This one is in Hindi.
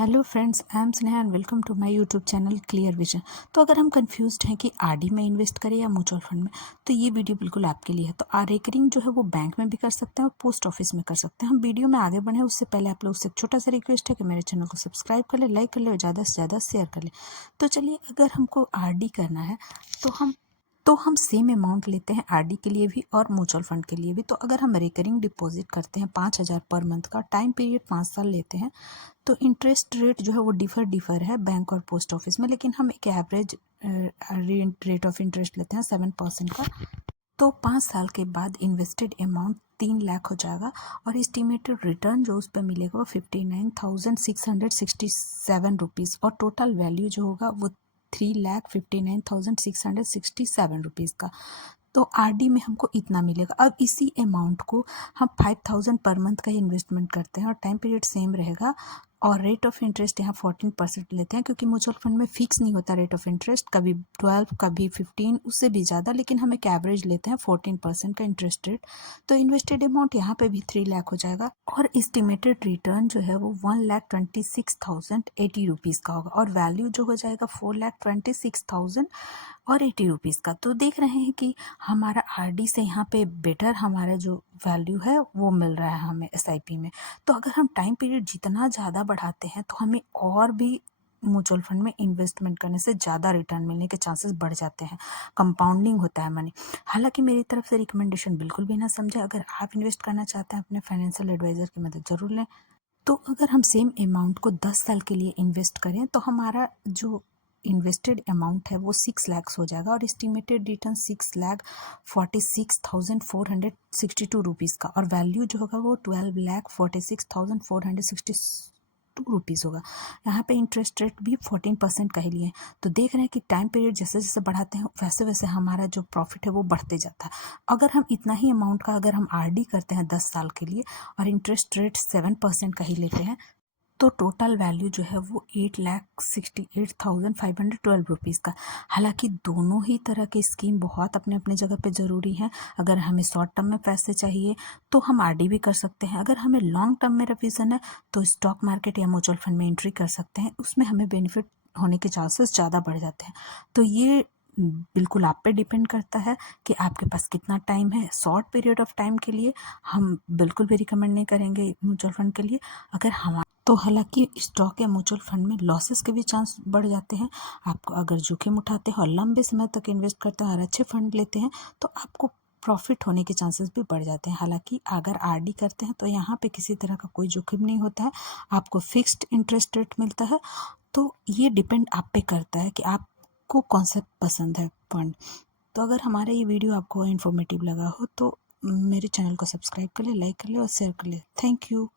Hello friends, I am Sneha and welcome to my YouTube channel clear vision. तो अगर हम कंफ्यूज्ड हैं कि आरडी में इन्वेस्ट करें या म्यूचुअल फंड में, तो ये वीडियो बिल्कुल आपके लिए है। तो रिकरिंग जो है वो बैंक में भी कर सकते हैं और पोस्ट ऑफिस में कर सकते हैं। हम वीडियो में आगे बढ़े उससे पहले आप लोग से एक छोटा सा रिक्वेस्ट है कि मेरे चैनल को सब्सक्राइब कर ले, लाइक कर ले और ज़्यादा से ज़्यादा शेयर कर ले। तो चलिए, अगर हमको आरडी करना है तो हम सेम अमाउंट लेते हैं आरडी के लिए भी और म्यूचुअल फंड के लिए भी। तो अगर हम रिकरिंग डिपॉजिट करते हैं 5,000 पर मंथ का, टाइम पीरियड 5 साल लेते हैं, तो इंटरेस्ट रेट जो है वो डिफर है बैंक और पोस्ट ऑफिस में, लेकिन हम एक एवरेज रेट ऑफ इंटरेस्ट लेते हैं 7% का। तो 5 साल के बाद इन्वेस्टेड अमाउंट 3 लाख हो जाएगा और एस्टिमेटेड रिटर्न जो उस पर मिलेगा वो 59,667 रुपीज़ और टोटल वैल्यू जो होगा वो 3,59,667 रुपीज़ का। तो आरडी में हमको इतना मिलेगा। अब इसी अमाउंट को हम 5,000 पर मंथ का इन्वेस्टमेंट करते हैं और टाइम पीरियड सेम रहेगा और रेट ऑफ इंटरेस्ट यहाँ 14% लेते हैं, क्योंकि म्यूचुअल फंड में फिक्स नहीं होता रेट ऑफ इंटरेस्ट, कभी 12 कभी 15 उससे भी ज़्यादा, लेकिन हम एक एवरेज लेते हैं 14% का इंटरेस्ट रेट। तो इन्वेस्टेड अमाउंट यहाँ पे भी 3 लाख हो जाएगा और एस्टिमेटेड रिटर्न जो है वो 1,26,080 रुपीज़ का होगा और वैल्यू जो हो जाएगा 4,26,000 और 80 रुपीज़ का। तो देख रहे हैं कि हमारा आरडी से यहाँ पे बेटर हमारा जो वैल्यू है वो मिल रहा है हमें एसआईपी में। तो अगर हम टाइम पीरियड जितना ज़्यादा बढ़ाते हैं तो हमें और भी म्यूचुअल फंड में इन्वेस्टमेंट करने से ज़्यादा रिटर्न मिलने के चांसेस बढ़ जाते हैं, कंपाउंडिंग होता है मनी। हालांकि मेरी तरफ से रिकमेंडेशन बिल्कुल भी ना समझे, अगर आप इन्वेस्ट करना चाहते हैं अपने फाइनेंशियल एडवाइज़र की मदद ज़रूर लें। तो अगर हम सेम अमाउंट को 10 साल के लिए इन्वेस्ट करें तो हमारा जो इन्वेस्टेड अमाउंट है वो 6 लाख हो जाएगा और एस्टिमेटेड रिटर्न 6,46,462 रुपीज़ का और वैल्यू जो होगा वो 12,46,462 रुपीज़ होगा। यहाँ पे इंटरेस्ट रेट भी 14% का ही लिए। तो देख रहे हैं कि टाइम पीरियड जैसे जैसे बढ़ाते हैं वैसे वैसे हमारा जो प्रॉफिट है वो बढ़ते जाता है। अगर हम इतना ही अमाउंट का अगर हम आरडी करते हैं 10 साल के लिए और इंटरेस्ट रेट 7% का ही लेते हैं, तो टोटल वैल्यू जो है वो 8,68,512 रुपीज़ का। हालांकि दोनों ही तरह की स्कीम बहुत अपने अपने जगह पे ज़रूरी हैं। अगर हमें शॉर्ट टर्म में पैसे चाहिए तो हम आरडी भी कर सकते हैं, अगर हमें लॉन्ग टर्म में रिवीजन है तो स्टॉक मार्केट या म्यूचुअल फंड में एंट्री कर सकते हैं, उसमें हमें बेनिफिट होने के चांसेस ज़्यादा बढ़ जाते हैं। तो ये बिल्कुल आप पे डिपेंड करता है कि आपके पास कितना टाइम है। शॉर्ट पीरियड ऑफ टाइम के लिए हम बिल्कुल भी रिकमेंड नहीं करेंगे म्यूचुअल फंड के लिए। अगर हम तो हालांकि स्टॉक या म्यूचुअल फंड में लॉसेस के भी चांस बढ़ जाते हैं। आपको अगर जोखिम उठाते हैं और लंबे समय तक इन्वेस्ट करते हैं और अच्छे फंड लेते हैं तो आपको प्रॉफिट होने के चांसेस भी बढ़ जाते हैं। हालांकि अगर आरडी करते हैं तो यहाँ पे किसी तरह का कोई जोखिम नहीं होता है, आपको फिक्स्ड इंटरेस्ट रेट मिलता है। तो ये डिपेंड आप पे करता है कि आपको कौन सा पसंद है फंड। तो अगर हमारा ये वीडियो आपको इन्फॉर्मेटिव लगा हो तो मेरे चैनल को सब्सक्राइब कर ले, लाइक कर ले और शेयर कर ले। Thank you.